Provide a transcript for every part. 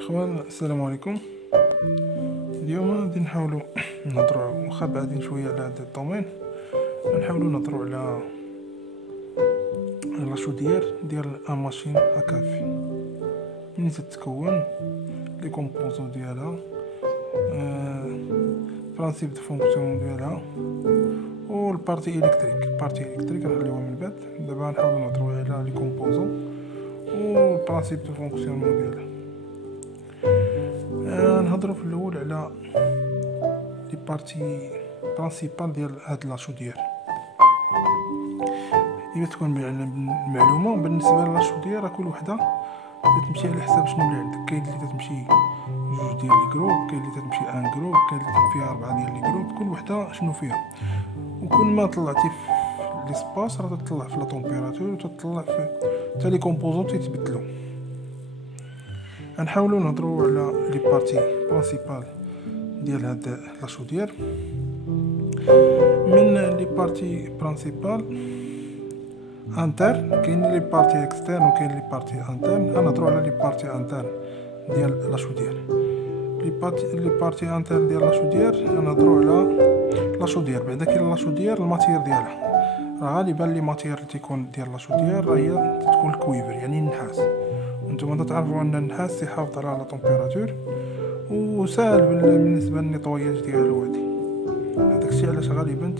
اخوان السلام عليكم. اليوم غادي نحاولوا نهضروا واخا بعدين شويه على هذا الدومين. نحاولوا نهضروا على لاشوديير ديال ان ماشين ا كافي، منين تتكون، لي كومبوزون ديالها، برانسيب دو فونكسيون ديالها، و البارتي الكتريك نخليوها من بعد. دابا نحاولوا نهضروا على لي كومبوزون و البرانسيب دو فونكسيون ديالها. نهضروا في الاول على لي بارتي برانسيبال ديال هاد لاشوديير. الا تكون المعلومه بالنسبه للاشوديير، كل وحده تتمشي على حساب شنو اللي عندك. كاين اللي تتمشي جوج ديال لي جروب، كاين اللي تتمشي ان جروب، كاين اللي فيها 4 ديال لي جروب، كل وحده شنو فيها. وكل ما طلعتي في ليسباس راه تطلع في لا طومبيراتور، وتطلع في حتى لي كومبوزون تيتبدلوا. غنحاولوا نهضروا على لي بارتي برينسيبال ديال هاد لاشوديير. من لي بارتي برينسيبال انترن، كاين لي بارتي اكسترن وكاين لي بارتي انترن. غنهضروا على لي بارتي انترن ديال لاشوديير. لي بارتي انترن ديال لاشوديير غنهضروا على لاشوديير. بعدا كاين لاشوديير الماتير ديالها، راه غالبا لي ماتير اللي تيكون ديال لاشوديير راه هي تكون الكويفر، يعني النحاس. وانتم تعرفوا ان النحاس يحافظ على لا طومبيراتور وسهل بالنسبه للنيطوياج ديالو. هذاك الشيء علاش غالبا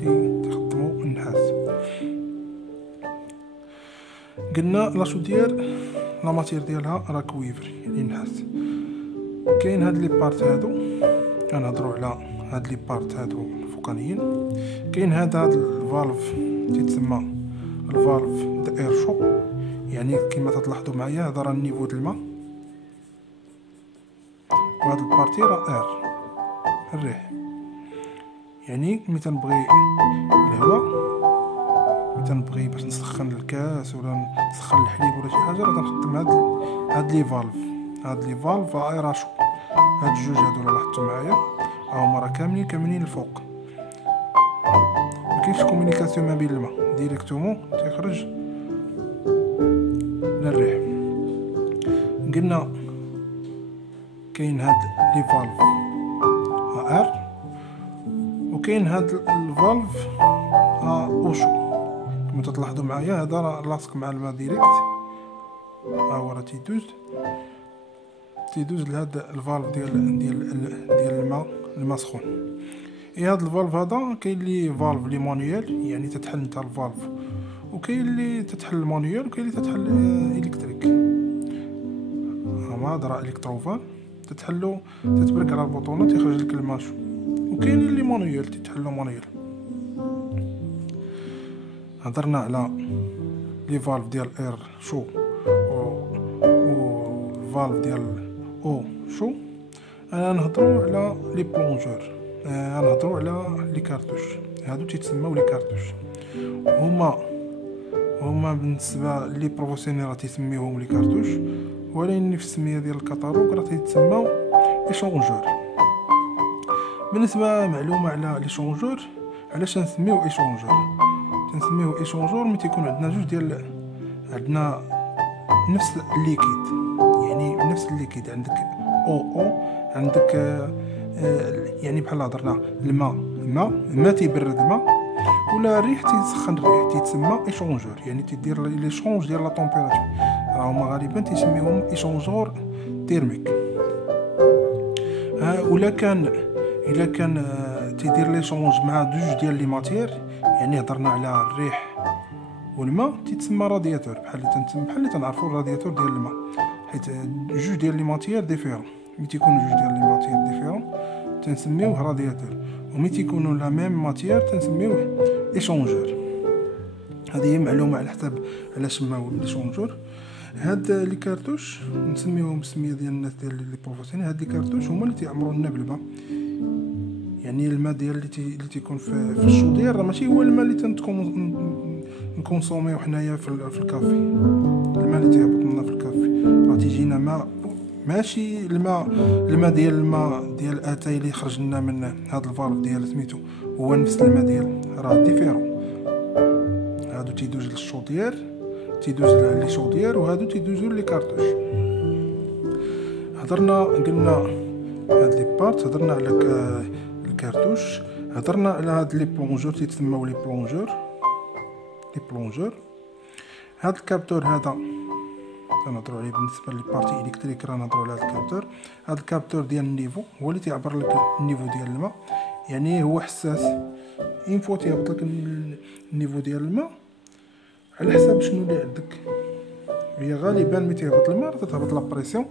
تخدموا النحاس. قلنا لاشوديير لا ماتير ديالها راه كويفر، يعني نحاس. كاين هاد لي بارت هادو، غنهضروا على هاد لي بارت هادو الفوقانيين. كاين هاد الفالف تيتسمى الفالف د اير شو، يعني كما تلاحظوا معايا هذا راه النيفو د الماء، وهاد البارتي راه اير الريح. يعني ملي تنبغي الهواء، ملي تنبغي باش نسخن الكاس ولا نسخن الحليب ولا شي حاجه، راه تنخدم هاد لي فالف. هاد لي فالف ايراشو، هاد الجوج هادو اللي لاحظتوا معايا هما راه كاملين الفوق. مكاينش كومونيكاسيون ما بين الماء، ديريكتومون تيخرج للريح. قلنا كاين هاد لي فالف ار، وكاين هاد الفالف اوشو. كما تلاحظوا معايا هذا راه لاصق مع الماء ديريكت، ها هو راه تيدوز لهاد الفالف ديال الماء سخون. هاد الفالف هذا كاين لي فالف لي مانيوال، يعني تتحل نتا الفالف، وكاين اللي تتحل مانيوال، وكاين اللي تتحل الكتريك. هذا راه الكتروفال تتحلو، تتبرك على البوطونه تيخرج لك الماء شو. وكاين اللي مانيوال تتحلو مانيوال. هضرنا على لي فالف ديال اير شو و الفالف ديال او شو. نهضروا على لي بلونجور، نهضروا على لي كارتوش. هادو تيتسموا لي كارتوش. هما بالنسبه لي بروفيسيونيل راه تيسميوهم لي كارتوش، ولكن في السميه ديال الكاتالوج راه تيتسموا ايشونجور. بالنسبه معلومه على ليشونجور، علاش نسميوه ايشونجور؟ تنسميوه ايشونجور ملي تيكون عندنا جوج ديال عندنا نفس الليكيد، يعني نفس الليكيد. عندك او عندك يعني بحال هضرنا الماء تيبرد الماء، ولا الريح تيسخن الريح، تيتسمى ايشونجور، يعني تيدير لي شونج ديال لا طومبيراتور. هما غالبا تيسميوهم ايشونجور تيرميك. الا كان تيدير لي شونج مع جوج ديال لي ماتير، يعني هضرنا على الريح والماء، تيتسمى رادياتور. بحال اللي تنعرفوا الرادياتور ديال الماء، حيت جوج ديال لي ماتير ديفيرون. ملي تيكونوا جوج ديال لي ماتير ديفيرون تنسميوه رادياتور، وملي تيكونوا لا ميم ماتير تنسميوه ايشونجور. هذه هي معلومه على حساب علاش سماوه ايشونجور. هاد لي كارتوش نسميوهم بسميه ديال الناس ديال لي بروفيسيونيل. هاد لي كارتوش هما اللي تيعمروا لنا بالماء، يعني الماء ديال اللي تيكون في الشودير راه ماشي هو الماء اللي نكونسوميو حنايا في الكافي. الماء اللي تيهبط لنا في الكافي راه تيجينا ماء، ماشي الماء ديال اتاي اللي خرج لنا من هاد الفالف ديال سميتو هو نفس الماء ديال، راه ديفيرون. هادو تيدوز للشودير، تيدوز لي شودير، وهادو تيدوزو لي كارتوش. هضرنا قلنا هاد لي بارت، هضرنا على الكارتوش، هضرنا على هاد لي بلونجور تيتسموا لي بلونجور. هاد الكابتور هذا كنهضروا عليه بالنسبه لي بارتي الكتريك، راه نهضروا على هاد الكابتور. هاد الكابتور ديال النيفو هو اللي تيعبر لك النيفو ديال الماء، يعني هو حساس. اين فوا تيهبط لك النيفو ديال الماء على حساب شنو اللي عندك. هي غالبا ملي تيهبط الماء تتهبط لا بريسيون،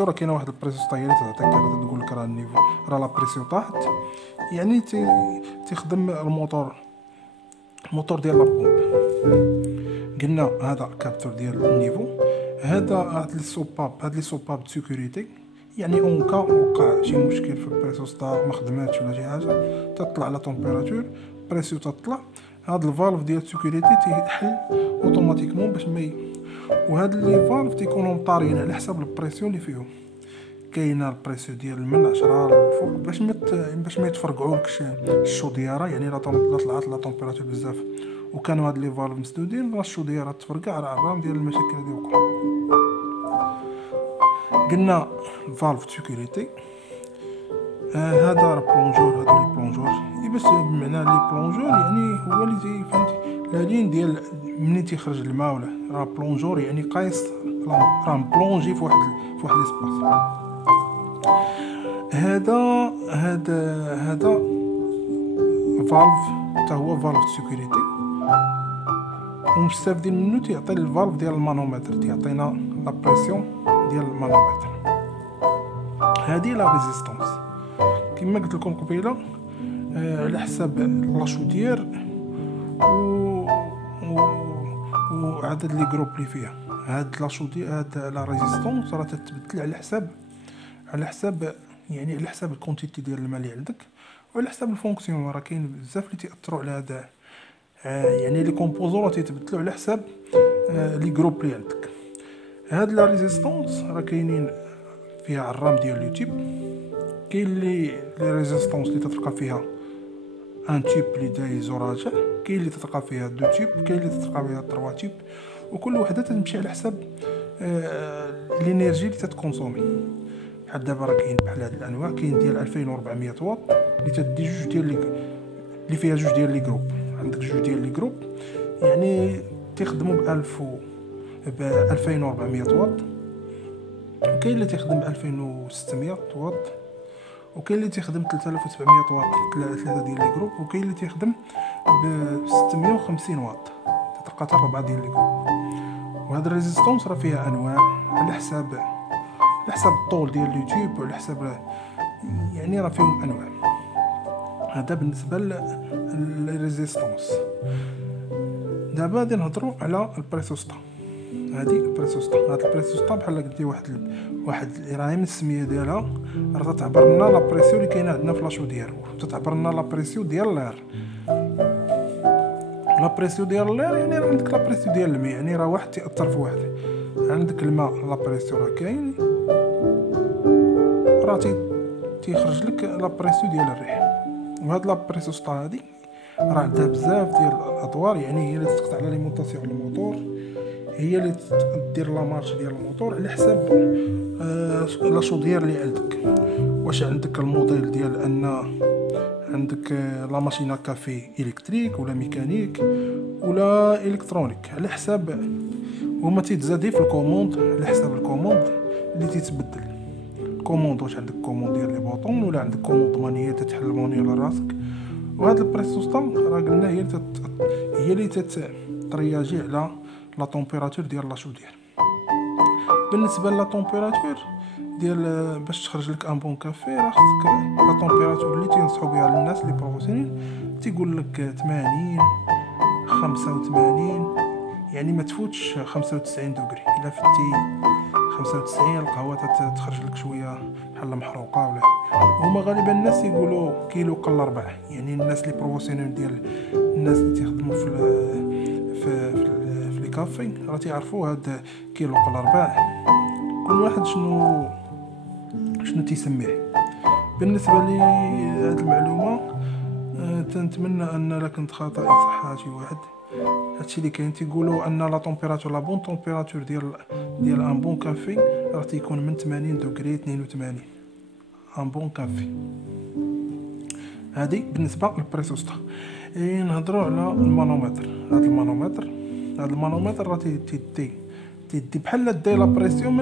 راه كاينه واحد البريسيون اللي تعطيك تقول لك راه النيفو، راه لا بريسيون طاحت، يعني تيخدم الموتور ديال لا بومب. قلنا هذا كابتور ديال النيفو. هاد لي صوباب د سيكوريتي، يعني اون كا وقع شي مشكل في البريسوستار ما خدماتش ولا شي حاجه، تطلع لا طومبيراتور بريسيو تطلع، هاد الفالف ديال السيكوريتي تيحل اوتوماتيكمون باش ما وهاد لي فالف تيكونوا مطاريين على حساب البريسيون اللي فيهم. كاينه البريسيون ديال من 10 للفوق باش ما يتفرقعولكش الشودياره، يعني لا طلعت لا طومبيراتور بزاف وكانوا هاد لي فالف مسدودين، راه الشودياره تفرقع، راه الرام ديال المشاكل اللي وقعوا. قلنا فالف سيكوريتي. هذا راه بلونجور، هادو لي بلونجور باش بمعنى لي بلونجور يعني هو اللي فهمتي لا لين ديال منين تيخرج الماء، ولا راه بلونجور يعني قايس راه بلونجي في واحد ليسباس. هذا فالف حتى هو فالف سيكوريتي، ومستافدين منه تيعطي الفالف ديال المانومتر، تيعطينا لا بريسيون ديال المانومتر. هذه لا ريزيستانس كما قلت لكم قبيله، على حساب لاشودير وعدد لي جروب اللي فيها. هاد لاشودير هاد لا ريزيستانس راه تتبدل على حساب يعني على حساب الكونتيتي ديال الماء اللي عندك، وعلى حساب الفونكسيون. راه كاين بزاف اللي تاثروا على هذا، يعني لي كومبوزون راه تيتبدلوا على حساب لي جروب اللي عندك. هاد لا ريزيستانس راه كاينين فيها على الرام ديال اليوتيوب. كاين لي ريزيستانس اللي تتلقى فيها ان تيوب اللي دايز وراجع، كاين اللي تتلقى فيها دو تيوب، كاين اللي تتلقى فيها 3 تيوب، وكل وحده تمشي على حساب الانرجي اللي تتكونسومي. بحال دابا راه كاين بحال هاد الانواع، كاين ديال 2400 واط اللي تدي جوج ديال اللي فيها جوج ديال لي جروب. عندك جوج ديال لي جروب يعني تيخدموا ب 2400 واط، وكاين اللي تيخدم ب 2600 واط، وكاين اللي تيخدم 3700 واط 3 ديال لي جروب، وكاين اللي تيخدم ب 650 واط تلقى حتى 4 ديال لي جروب. وهاد الريزيستانس راه فيها انواع على حساب الطول ديال اليوتيوب، وعلى حساب يعني راه فيهم انواع. هذا بالنسبه للريزيستانس. دابا غادي نهضروا على البريسوستا. هذه البريسوستا، هاد البريسوستا بحال قلتي واحد راه من السميه ديالها راه تعبر لنا لا بريسيون اللي كاينه عندنا في لاشو ديالو، تعبر لنا لا بريسيون ديال لير. لا بريسيون ديال لير يعني راه عندك لا بريسيون ديال الماء، يعني راه واحد تاثر في واحد. عندك الماء لا بريسيون راه كاين، راه تيخرج لك لا بريسيون ديال الريح. وهاد لا بريسوستا هادي راه عندها بزاف ديال الادوار، يعني هي اللي تقطع على ليمونطاسيون الموتور، هي اللي دير لا مارش ديال الموتور على حساب لا شودير اللي عندك. واش عندك الموديل ديال ان عندك لا ماشينه كافي الكتريك ولا ميكانيك ولا الكترونيك، على حساب هما تيتزادي في الكوموند على حساب الكوموند اللي تيتبدل. الكوموند واش عندك كوموند ديال لي بوطون ولا عندك كوموند مانيير تتحل المانيول راسك. وهاد البريسوستا راه قلنا هي اللي ترياجي على لا طومبيراتور ديال لاشودير. بالنسبه لا طومبيراتور ديال باش تخرج لك ان بون كافي، راه خصك لا طومبيراتور اللي تنصحوا بها للناس لي بروفيسيونيل تيقول لك 80 85، يعني ما تفوتش 95 دوغري. الا فتي 95 القهوه تخرج لك شويه بحال محروقه. ولا هما غالبا الناس يقولوا كيلو قل 4، يعني الناس لي بروفيسيونيل ديال الناس اللي تخدموا في لي كافي راه تيعرفوا هاد كيلو قل 4 كل واحد شنو تيسميه. بالنسبه لي هاد المعلومه تنتمنى ان لا كنت خاطئ يصحها شي واحد، هادشي اللي كاين. تيقولوا ان لا طومبيراتور لا بون طومبيراتور ديال ان بون كافي راه تيكون من 80 دوغري 82 ان بون كافي. هذه بالنسبه للبريسوستا. نهضروا على المانومتر. هذا المانومتر راه تيدي بحال داي لا بريسيون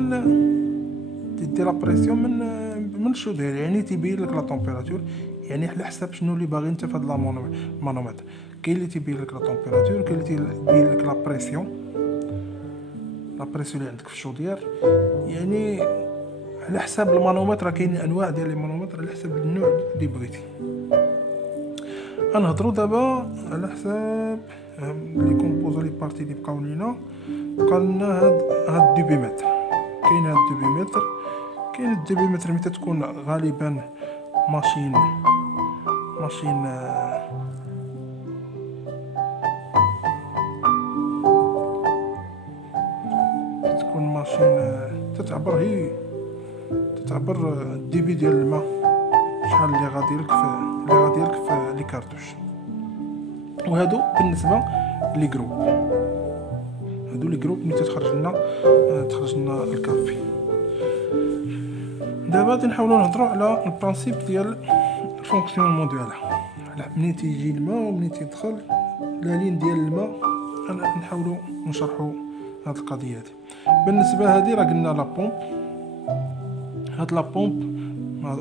من الشودير، يعني تيبين لك لا طومبيراتور، يعني على حساب شنو اللي باغي انت في هذا المانومتر. كاين اللي تيبين لك لا طومبيراتور، كاين اللي تيبين لك لا بريسيون اللي عندك في الشودير، يعني على حساب المانومتر. كاين انواع ديال المانومتر على حساب النوع اللي بغيتي. غنهضروا دابا على حساب لي كومبوزون لي بارتي اللي بقاو لينا. بقى لنا هاد الدوبيمتر. كاين الدوبيمتر ملي تكون غالبا ماشين تكون ماشين تتعبر الديبي ديال الماء، شحال اللي غادي لك في لي كارتوش. وهادو بالنسبه لي جروب، ملي تخرج لنا الكافي. دابا غادي نحاولوا نهضروا على البرانسيپ ديال الفونكسيونمون ديالها. منين تيجي الماء ومنين تيدخل لا لين ديال الماء، نحاولوا نشرحوا هاد القضيه هذه. بالنسبه هذه راه قلنا لا بومب. هاد لا بومب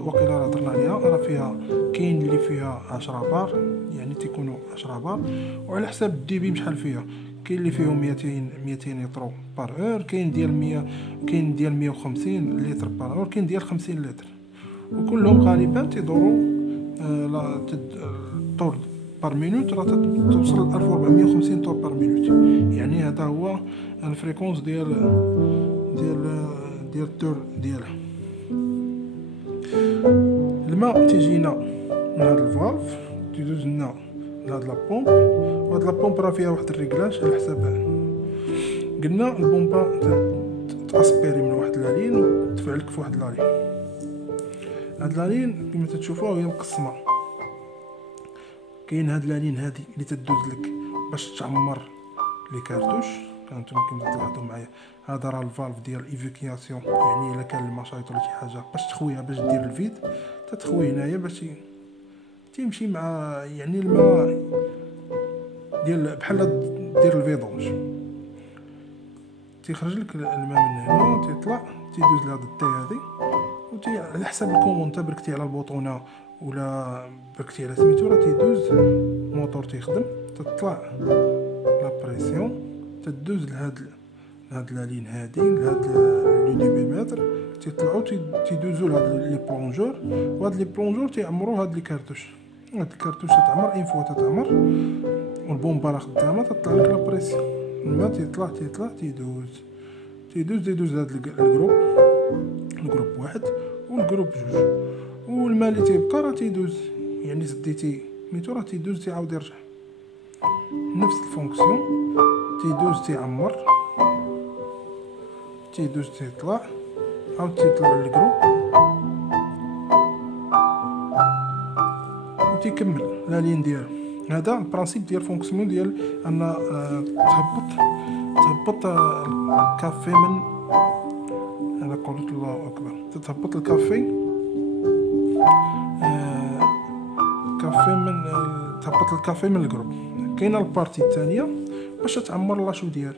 وقيلا راه هضرنا عليها، راه فيها كاين اللي فيها 10 بار، يعني تيكونوا 10 بار، وعلى حساب الديبي بشحال فيها. كاين اللي فيهم 200 لتر بار اور، كاين ديال 100، كاين ديال 150 لتر بار اور، كاين ديال 50 لتر، وكلهم غالبا تيدوروا الطور بار مينوت راه توصل ل 1450 طور بار مينوت. يعني هذا هو الفريكونس ديال التور ديالها. الماء تيجينا من هاد الفالف، تيدوز لنا لهاد لابومب، وهاد لابومب راه فيها واحد الريكلاج على حساب قلنا البومبا تاسبيري من واحد لالين وتفعلك في واحد لالين. هاد لالين كما تتشوفوها هي مقسمه. كاين هاد لالين هادي اللي تدوز لك باش تعمر لي كارتوش. كنتم كما تلاحظوا معايا، هذا راه الفالف ديال ايفيكياسيون، يعني الا كان الماء شايط ولا شي حاجه باش تخويها، باش دير الفيد تتخوي هنايا باش تيمشي مع يعني الماء ديال بحال دير الفيدونج. تيخرج لك الماء من هنا، تيطلع تيدوز لهاد التي هادي، على حساب الكومون انت بركتي على البوطونه ولا بركتي على سميتو راه تيدوز الموتور تيخدم، تطلع لا بريسيون، تدوز لهاد لا لين هادي لهاد لو ديبيمتر، تيطلعوا تيدوزوا لهاد لي بلونجور، وهاد لي بلونجور تيعمروا هاد لي كارتوش. هاد الكارتوش تتعمر اين فوا تتعمر، والبومبا راه خدامه، تطلع لك لا بريسيون. الماء تيطلع تيدوز لهاد الجروب واحد والجروب جوج، والماء اللي تيبقى راه تيدوز، يعني سديتي ميتو راه تيدوز تيعاود يرجع نفس الفونكسيون. تيدوز تيعمر، تيدوز تيطلع، عاود تيطلع للجروب وتيكمل لا لين ديالو. هذا البرانسيپ ديال فونكسيون ديال ان تهبط الكافي من، انا قلت الله اكبر، تهبط الكافي تهبط الكافي من الجروب. كاينه البارتي الثانيه باش تعمر لاشودير،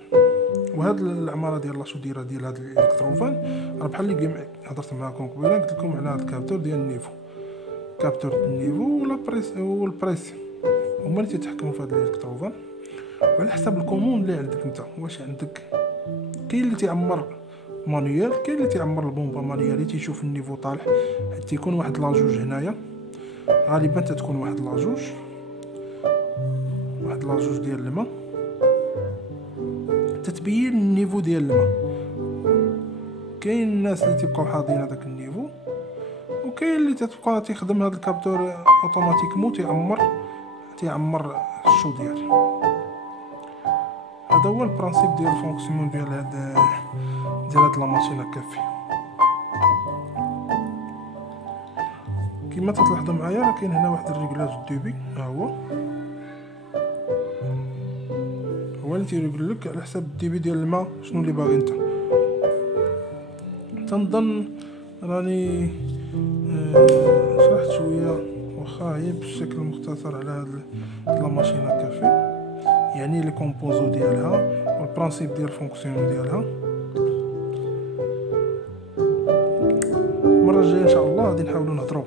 وهاد العماره ديال لاشوديره ديال هاد الالكتروفان راه بحال اللي هضرت معكم قبيله، قلت لكم على هاد الكابتور ديال النيفو، كابتور النيفو ولا والبريسيون هما اللي تيتحكموا في هاد الالكتروفان. وعلى حساب الكوموند اللي عندك انت، واش عندك كاين اللي تيعمر مانيوال، كاين اللي تيعمر البومبا مانيوال، تيشوف النيفو طالع، حتى يكون واحد لاجوج هنايا، غالبا تتكون واحد لاجوج ديال الماء تتبين النيفو ديال الماء. كاين الناس اللي تيبقاو حاضرين هذاك النيفو، وكاين اللي تتبقى تخدم هذا الكابتور اوتوماتيكمون تيعمر الشودير. هذا هو البرانسيپ ديال الفونكسيون ديال هاد لا ماشين كافي. كما تلاحظوا معايا راه كاين هنا واحد الريغلاج دوبي، ها هو اللي تيقول لك على حسب الديبي ديال الماء شنو اللي باغي انت. تنظن راني شرحت شويه واخا هي بشكل مختصر على هاد لا ماشين كافي، يعني لي كومبوزو ديالها والبرانسيب ديال الفونكسيون ديالها. المره الجايه ان شاء الله غادي نحاولوا نهضروا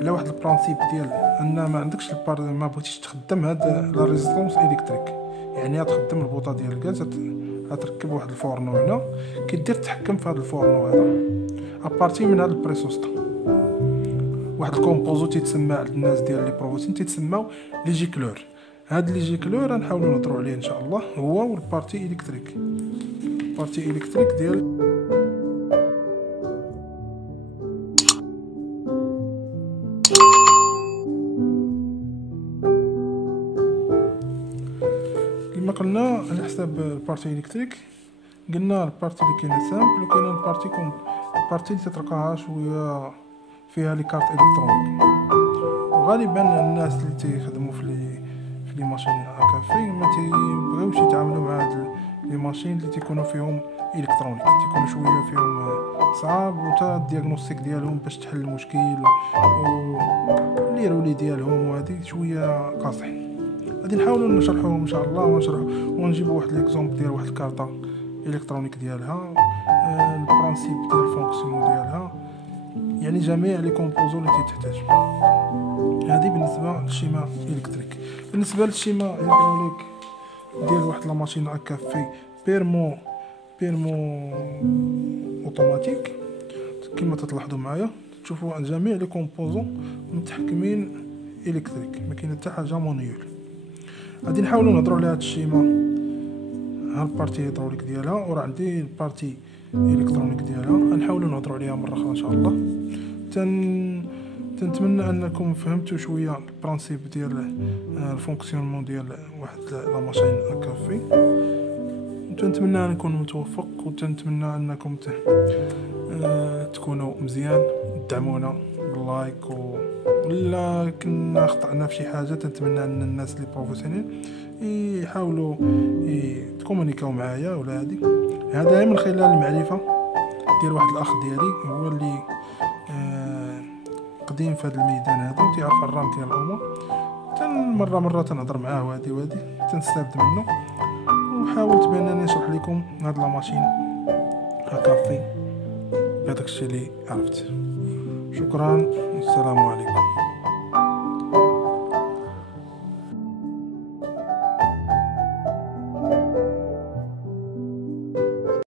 على واحد البرانسيب ديال ان ما عندكش ما بغيتيش تخدم هاد لا ريزيستونس الكتريك، يعني غتخدم البوطه ديال الغاز، غتركب واحد الفورنو هنا كدير تحكم في هاد الفورنو هذا ابارتي من هاد البريسوستا. واحد الكومبوزو تيتسمى عند الناس ديال لي بروفيسيون تيتسماو لي جيكلور. هاد لي جيكلور غنحاولوا نهضروا عليه ان شاء الله، هو والبارتي الكتريك، البارتي الكتريك ديال كما قلنا على حساب البارتي الكتريك. قلنا البارتي اللي كاينه سامبل وكاينه البارتي اللي تتلقاها شويه فيها لي كارت الكترونيك. وغالبا الناس اللي تيخدموا في لي ماشين كافي ما تيبغيوش يتعاملوا مع هاد لي ماشين اللي تيكونوا فيهم الكترونيك، تيكونوا شويه فيهم صعاب، وتا الدياغنوستيك ديالهم باش تحل المشكل واللي رولي ديالهم وهذه شويه قاصح. غادي نحاولوا نشرحوهم ان شاء الله ونجيبوا واحد ليكزومبل ديال واحد الكارطه الكترونيك ديالها، البرانسيب ديال الفونكسيون ديالها، يعني جميع لي كومبوزو اللي تحتاج. هذه بالنسبه للشيما الكتريك. بالنسبه للشيما هيدروليك ديال واحد لا ماشين كافي بيرمو اوتوماتيك، كما تلاحظوا معايا تشوفوا جميع لي كومبوزو متحكمين الكتريك، ما كاين حتى حاجه مونيول. غادي نحاولوا نهضروا على هاد الشيما، ها البارتي هيدروليك ديالها، وراه عندي البارتي الكترونيك ديالها، غنحاولوا نهضروا عليها مره اخرى ان شاء الله. تنتمنى انكم فهمتوا شويه البرانسيب ديال الفونكسيونمون ديال واحد لا ماشين كافي. تنتمنى ان نكون متوفق، وتنتمنى انكم تكونوا مزيان، تدعمونا باللايك، ولا كنا خطأنا في شي حاجه تنتمنى ان الناس اللي بروفيسيونيل يحاولوا تكومونيكاو معايا ولا هذا من خلال المعرفه ديال واحد الاخ ديالي هو اللي قديم في هذا الميدان هذا وتيعرف الرام ديال الامور. مره تنهضر معاه وهادي تنستافد منه، وحاولت بانني نشرح لكم هاد لا ماشين كافي بهذاك الشيء اللي عرفت. شكرا والسلام عليكم.